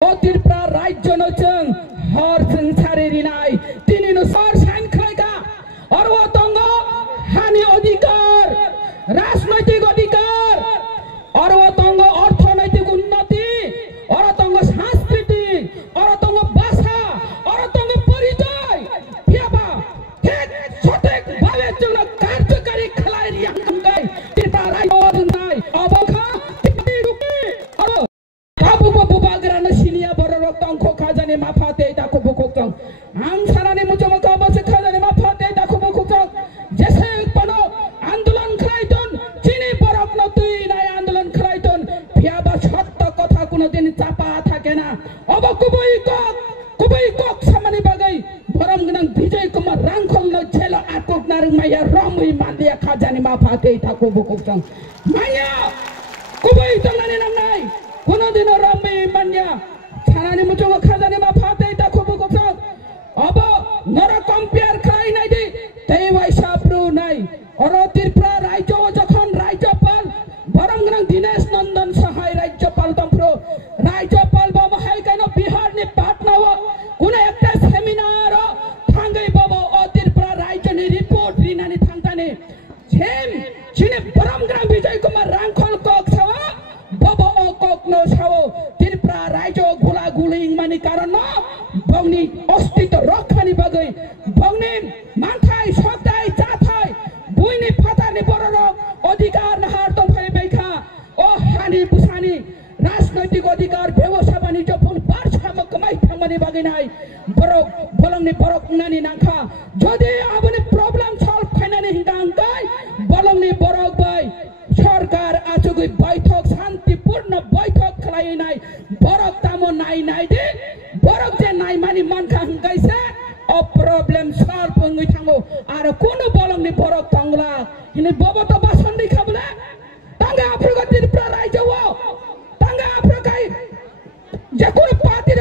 त्रिपुरा राज्य नोचंग हर संसारे रिनाई तीनी नो सर साइन खाएगा और वो तंगो हानि अधिकार राजनैतिक अधिकार और वो तंगो अर्थनैतिक उन्नति और तंगो सांस्कृतिक और तंगो भाषा और तंगो परिचय फियाबा ठीक सठिक भावे जोना कार्यकारी खलाई रिया गई त्रिपुरा राज्य नाई अबखा टिप्पणी रुकी और Abu babu bagrana silia borok tang ko khajane mafate ta ko bokok tang ang sarane mujama ka base khajane mafate ta ko bokok tang jese pano andolan khraiton chini borok na tui nai andolan khraiton phiaba shotta kotha kono din chapa thake na aba kubai kok samani bagai boram gnang bijay kumar rangkhol no chelo atok narung maya ramui mandia khajane mafate ta ko bokok tang maya kubai tangane nang nai কোনদিনও রামে মান্যা ছানানি মুচো খাজানি মা ফাতে তা খুব কফক of নর compare খাই নাই দি তেই ওয়াইসা প্রু নাই or Tripura রাজ্য যখন রাজ্যপাল বরংগ্রাং দীনেশ নন্দন সহায় রাজ্যপাল তম্প্র রাজ্যপাল বাবা হাই কেন বিহার নি পাটনা কোন একটা সেমিনার থাঙ্গাই বাবা ও ত্রিপুরা রাজ্য নি রিপোর্ট রিনানি থাঙ্গানি সেম চিনে বরংগ্রাং বিজয় কুমার রাংখল কক ছাওয়া বাবা no sawo ত্রিপুরা রাজ্য গোলা গুলিং মানি কারণ বংনি অস্তিত্ব রক্ষানি বাগৈ বংনি মানথাই সদাই চাথাই বুইনি ফাতানি বড়রক অধিকার নাহার তফাই বেখা ও হানি বুসানি রাজনৈতিক অধিকার ব্যবসা বাণিজ্য ফুল পারছাম কমাই থামানি বাগৈ নাই বরক বলংনি বরক নানি নাখা যদি আপনি প্রবলেম সলভ খাইনানি হিংগাংকাই বলংনি বরক বাই সরকার আচুগুই বৈঠক শান্তিপূর্ণ বৈঠক খালাই নাই বরক তামো নাই নাই দে বরক যে নাই মানি মানখা হংগাইছে ও প্রবলেম সলভ হংগই থামো আর কোন বলংনি বরক তংলা ইনি ববত বাসন দি খাবলে তাঙ্গা আফ্রিকা ত্রিপুরা রাজ্য তাঙ্গা আফ্রিকায় যে কোন পার্টির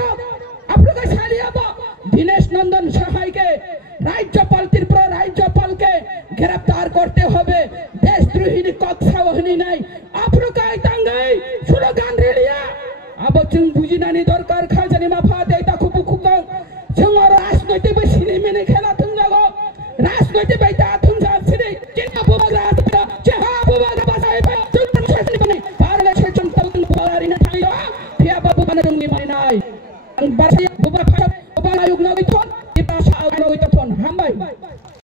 আফ্রিকা সালিয়াব দীনেশ নন্দন সহায়কে রাজ্যপাল ত্রিপুরা রাজ্যপালকে গ্রেফতার করতে হবে দেশদ্রোহী কক্ষা ওহনি নাই